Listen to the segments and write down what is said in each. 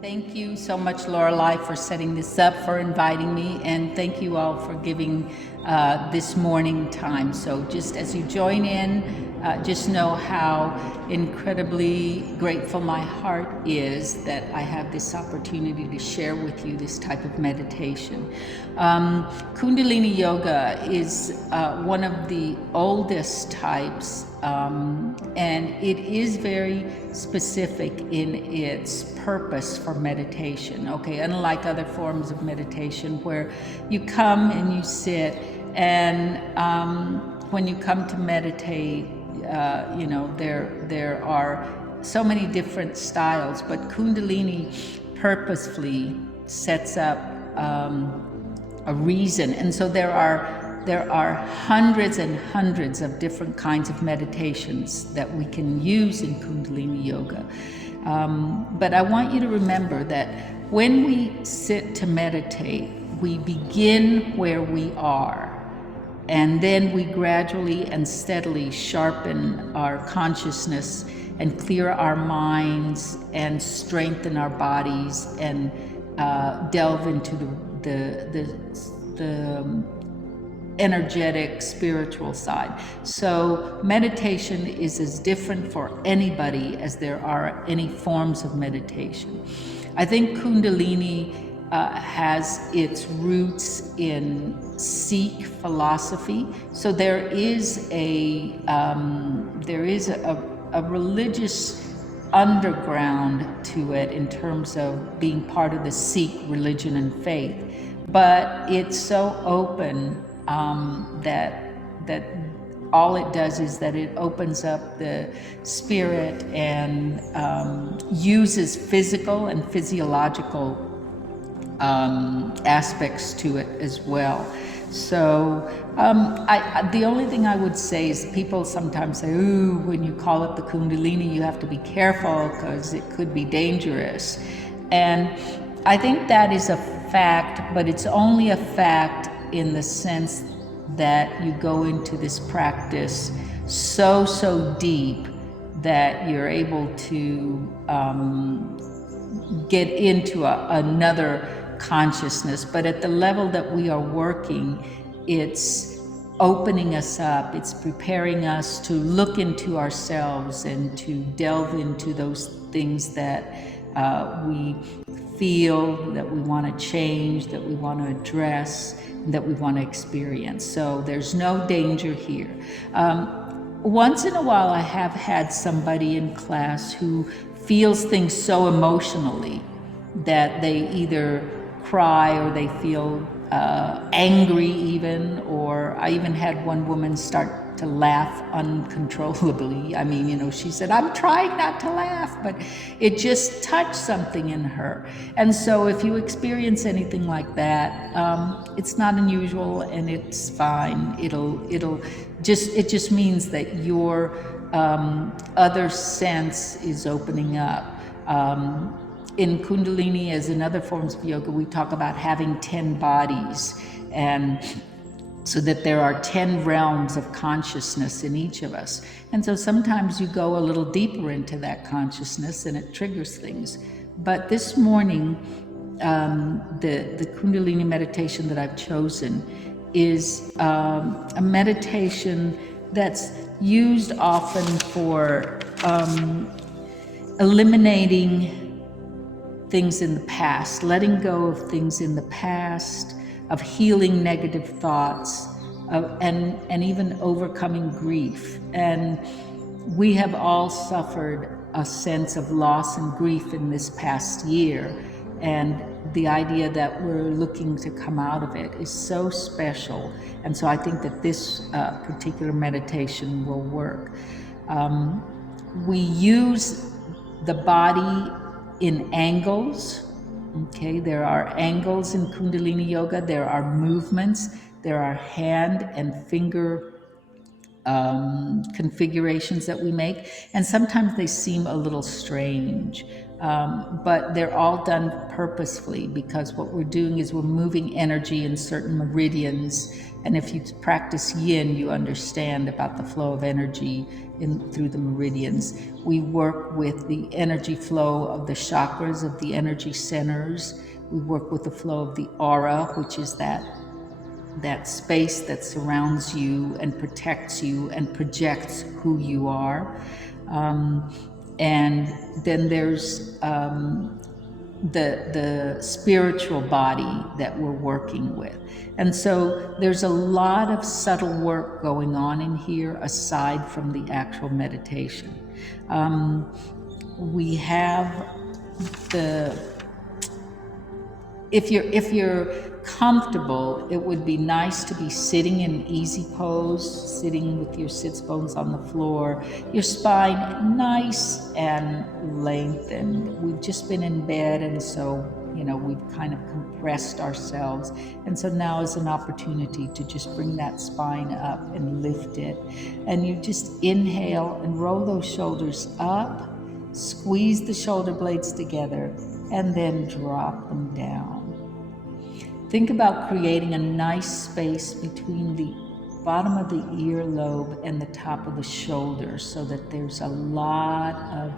Thank you so much, Lorelei, for setting this up, for inviting me, and thank you all for giving this morning time. So just as you join in, just know how incredibly grateful my heart is that I have this opportunity to share with you this type of meditation. Kundalini Yoga is one of the oldest types, and it is very specific in its purpose for meditation. Okay, unlike other forms of meditation where you come and you sit, and when you come to meditate, there are so many different styles, but Kundalini purposefully sets up a reason. And so there are hundreds and hundreds of different kinds of meditations that we can use in Kundalini Yoga. But I want you to remember that when we sit to meditate, we begin where we are, and then we gradually and steadily sharpen our consciousness and clear our minds and strengthen our bodies and delve into the energetic spiritual side. So meditation is as different for anybody as there are any forms of meditation. I think Kundalini has its roots in Sikh philosophy. So there is a religious underground to it in terms of being part of the Sikh religion and faith, but it's so open that all it does is that it opens up the spirit and uses physical and physiological aspects to it as well. So the only thing I would say is people sometimes say, ooh, when you call it the Kundalini, you have to be careful because it could be dangerous. And I think that is a fact, but it's only a fact in the sense that you go into this practice so deep that you're able to get into another consciousness. But at the level that we are working, it's opening us up, it's preparing us to look into ourselves and to delve into those things that we feel that we want to change, that we want to address, that we want to experience. So there's no danger here. Once in a while, I have had somebody in class who feels things so emotionally that they either cry or they feel angry even, or I even had one woman start to laugh uncontrollably. I mean, she said, I'm trying not to laugh, but it just touched something in her. And so if you experience anything like that, it's not unusual and it's fine. It just means that your other sense is opening up. In Kundalini, as in other forms of yoga, we talk about having 10 bodies, and so that there are 10 realms of consciousness in each of us. And so sometimes you go a little deeper into that consciousness and it triggers things. But this morning, the Kundalini meditation that I've chosen is a meditation that's used often for eliminating things in the past, letting go of things in the past, of healing negative thoughts, and even overcoming grief. And we have all suffered a sense of loss and grief in this past year. And the idea that we're looking to come out of it is so special. And so I think that this particular meditation will work. We use the body in angles. Okay, there are angles in Kundalini Yoga, there are movements, there are hand and finger configurations that we make, and sometimes they seem a little strange, but they're all done purposefully, because what we're doing is we're moving energy in certain meridians And if you practice yin, you understand about the flow of energy through the meridians. We work with the energy flow of the chakras, of the energy centers. We work with the flow of the aura, which is that space that surrounds you and protects you and projects who you are. And then there's the spiritual body that we're working with. And so there's a lot of subtle work going on in here aside from the actual meditation. We have the if you're comfortable, it would be nice to be sitting in easy pose, sitting with your sits bones on the floor, your spine nice and lengthened. We've just been in bed, and so we've kind of compressed ourselves, and so now is an opportunity to just bring that spine up and lift it. And you just inhale and roll those shoulders up, squeeze the shoulder blades together, and then drop them down. Think about creating a nice space between the bottom of the earlobe and the top of the shoulder so that there's a lot of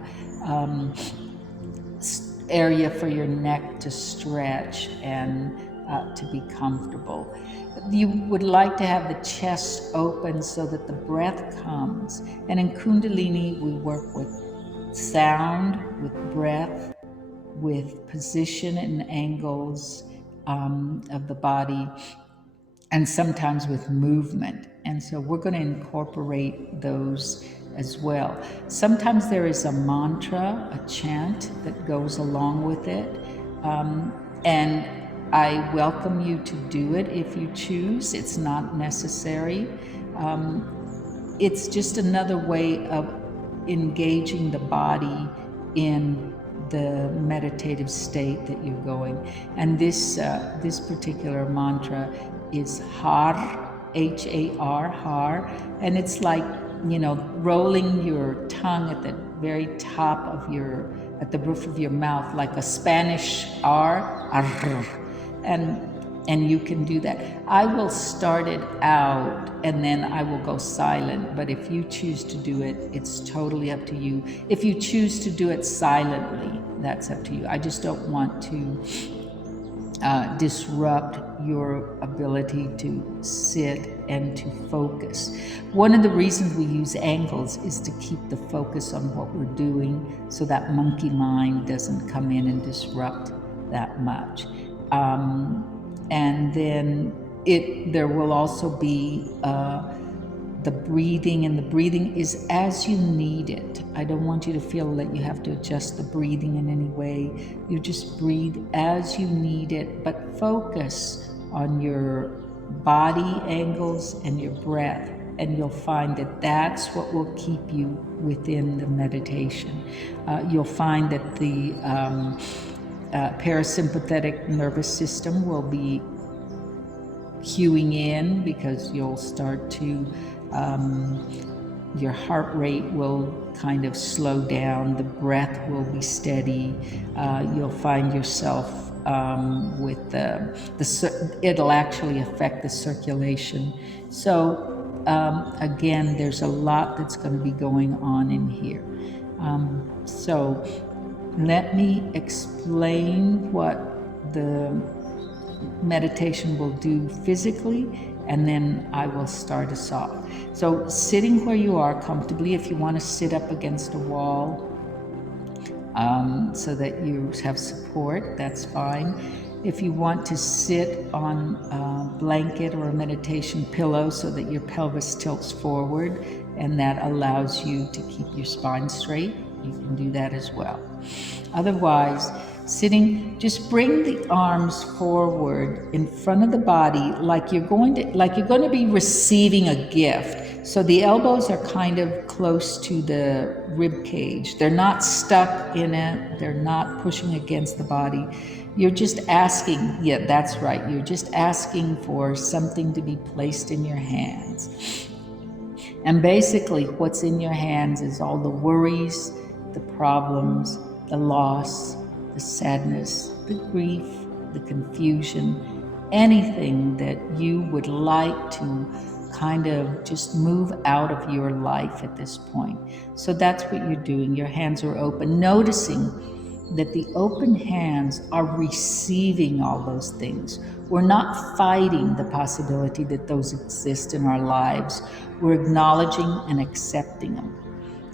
area for your neck to stretch and to be comfortable. You would like to have the chest open so that the breath comes. And in Kundalini, we work with sound, with breath, with position and angles of the body, and sometimes with movement. And so we're going to incorporate those as well. Sometimes there is a mantra, a chant that goes along with it. And I welcome you to do it if you choose. It's not necessary. It's just another way of engaging the body in the meditative state that you're going. And this particular mantra is Har, H-A-R, Har, and it's like rolling your tongue at the very top of at the roof of your mouth, like a Spanish R, Arr, and you can do that. I will start it out and then I will go silent, but if you choose to do it, it's totally up to you. If you choose to do it silently, that's up to you. I just don't want to disrupt your ability to sit and to focus. One of the reasons we use angles is to keep the focus on what we're doing so that monkey mind doesn't come in and disrupt that much. And then there will also be the breathing, and the breathing is as you need it. I don't want you to feel that you have to adjust the breathing in any way. You just breathe as you need it, but focus on your body angles and your breath, and you'll find that that's what will keep you within the meditation. You'll find that the parasympathetic nervous system will be cueing in, because you'll start to your heart rate will kind of slow down, the breath will be steady, you'll find yourself with it'll actually affect the circulation. So again, there's a lot that's going to be going on in here. So let me explain what the meditation will do physically, and then I will start us off. So sitting where you are comfortably, if you want to sit up against a wall so that you have support, that's fine. If you want to sit on a blanket or a meditation pillow so that your pelvis tilts forward and that allows you to keep your spine straight, you can do that as well. Otherwise, sitting, just bring the arms forward in front of the body like you're going to be receiving a gift. So the elbows are kind of close to the rib cage. They're not stuck in it. They're not pushing against the body. You're just asking, yeah, that's right. You're just asking for something to be placed in your hands. And basically what's in your hands is all the worries, the problems, the loss, the sadness, the grief, the confusion, anything that you would like to kind of just move out of your life at this point. So that's what you're doing. Your hands are open, noticing that the open hands are receiving all those things. We're not fighting the possibility that those exist in our lives. We're acknowledging and accepting them.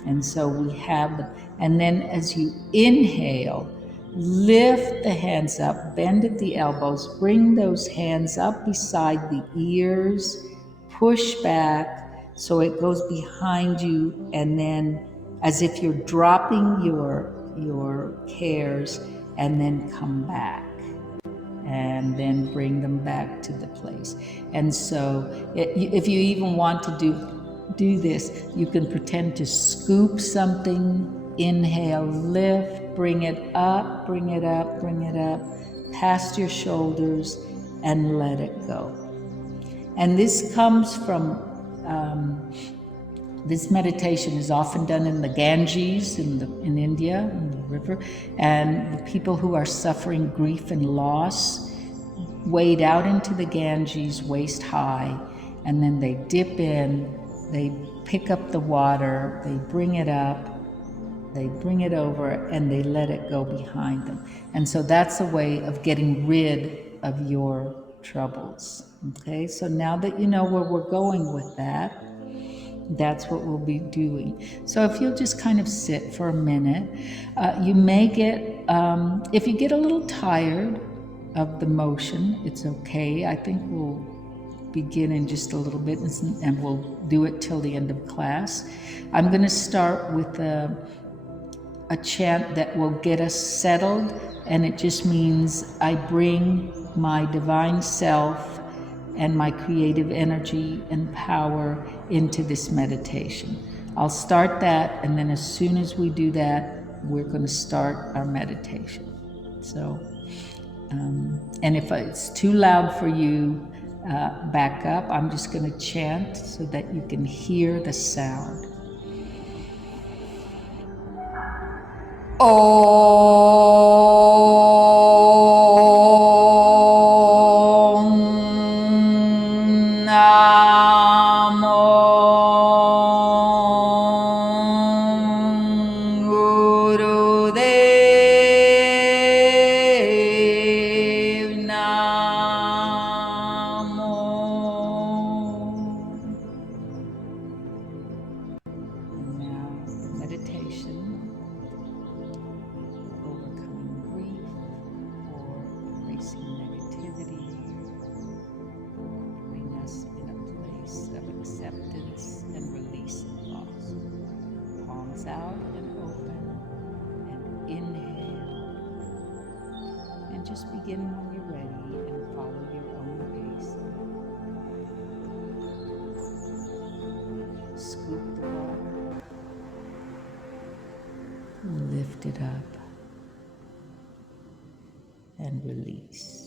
And so we have them. And then as you inhale, lift the hands up, bend at the elbows, bring those hands up beside the ears, push back so it goes behind you, and then as if you're dropping your cares, and then come back and then bring them back to the place. And so if you even want to do this, you can pretend to scoop something, inhale, lift, bring it up, bring it up, bring it up, past your shoulders, and let it go. And this comes from this meditation is often done in the Ganges in India, in the river, and the people who are suffering grief and loss wade out into the Ganges waist high, and then they dip in, they pick up the water, they bring it up, they bring it over, and they let it go behind them. And so that's a way of getting rid of your troubles. Okay, so now that you know where we're going with that, that's what we'll be doing. So if you'll just kind of sit for a minute, you may get, if you get a little tired of the motion, it's okay. I think we'll begin in just a little bit, and we'll do it till the end of class. I'm going to start with a chant that will get us settled, and it just means I bring my divine self and my creative energy and power into this meditation. I'll start that, and then as soon as we do that, we're going to start our meditation. So, and if it's too loud for you, back up. I'm just going to chant so that you can hear the sound. Om Namo Gurudev Namo. Now, meditation, overcoming grief or erasing negativity, putting us in a place of acceptance and release of loss. Palms out and open, and inhale. And just begin when you're ready and follow your own pace. Scoop the water, lift it up, and release.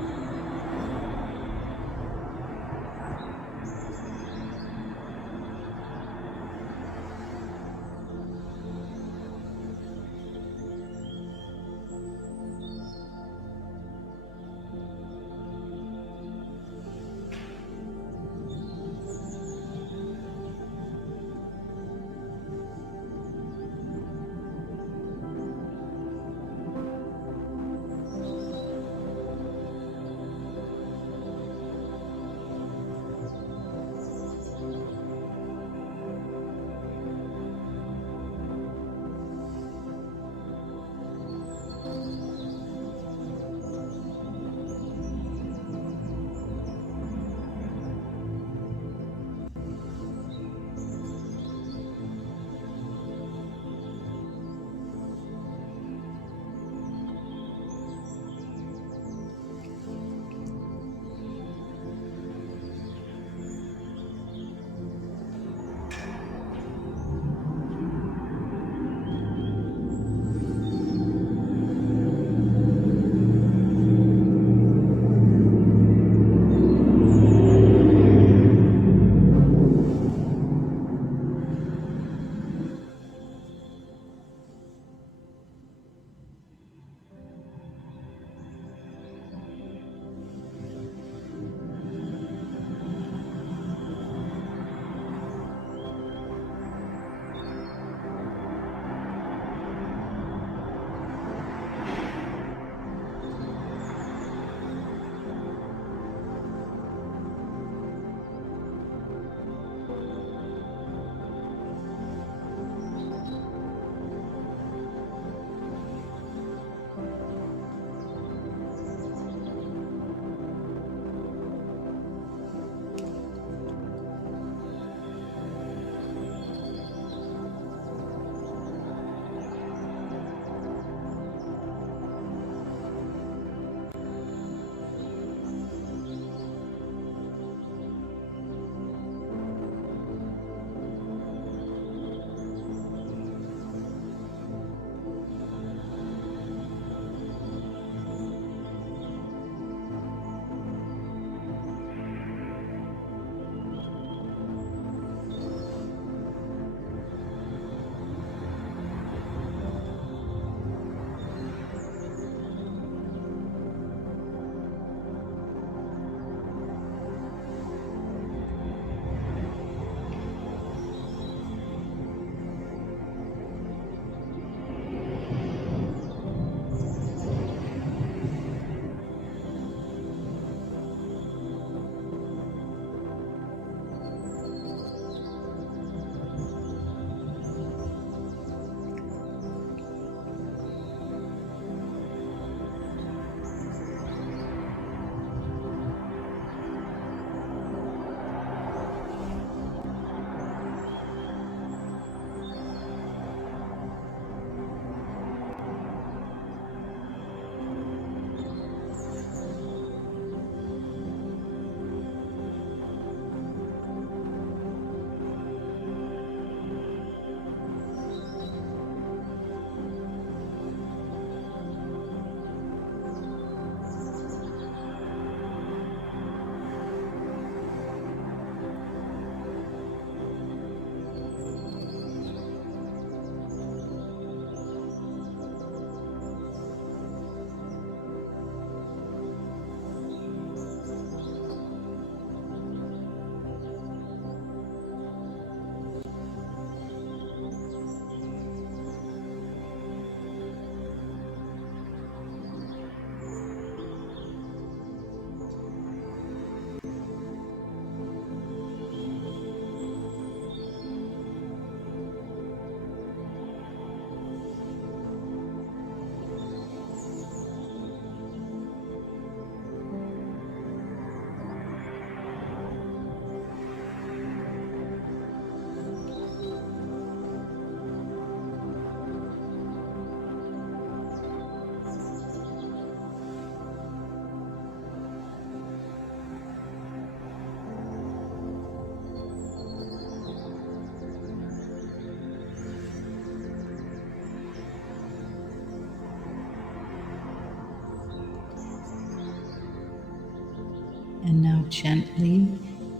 And now gently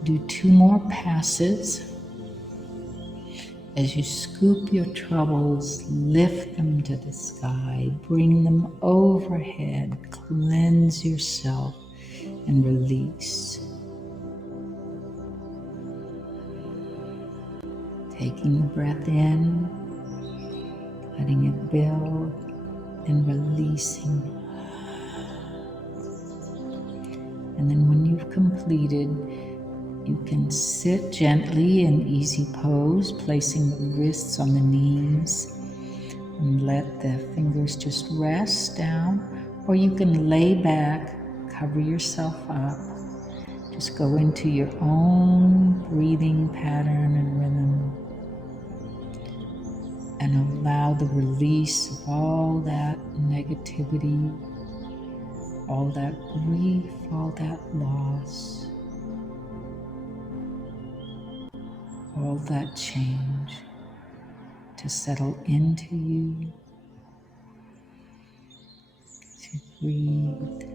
do 2 more passes. As you scoop your troubles, lift them to the sky, bring them overhead, cleanse yourself, and release. Taking a breath in, letting it build, and releasing. And then when you've completed, you can sit gently in easy pose, placing the wrists on the knees, and let the fingers just rest down. Or you can lay back, cover yourself up. Just go into your own breathing pattern and rhythm, and allow the release of all that negativity, all that grief, all that loss, all that change to settle into you, to breathe.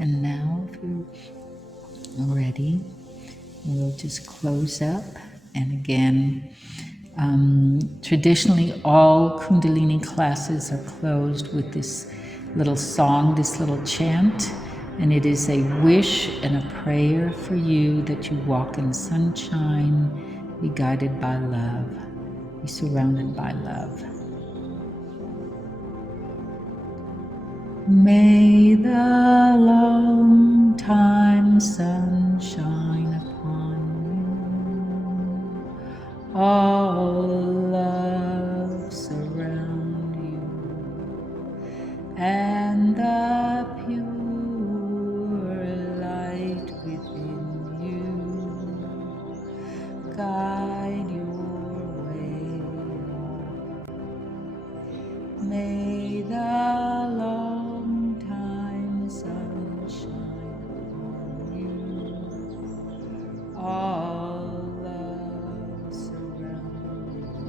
And now, if you're ready, we'll just close up. And again, traditionally, all Kundalini classes are closed with this little song, this little chant. And it is a wish and a prayer for you that you walk in sunshine, be guided by love, be surrounded by love. May the long time sun shine upon you, all love surround you, and the pure light within you guide your way. May the long time sun shine upon you, all love surround you,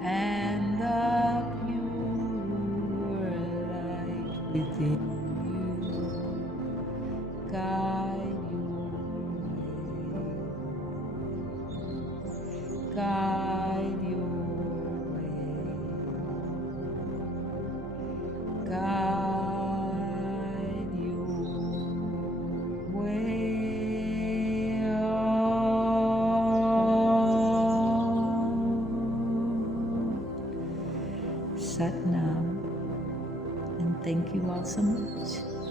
and the pure light within you guide your way, guide your guide your way on. Sat Nam, and thank you all so much.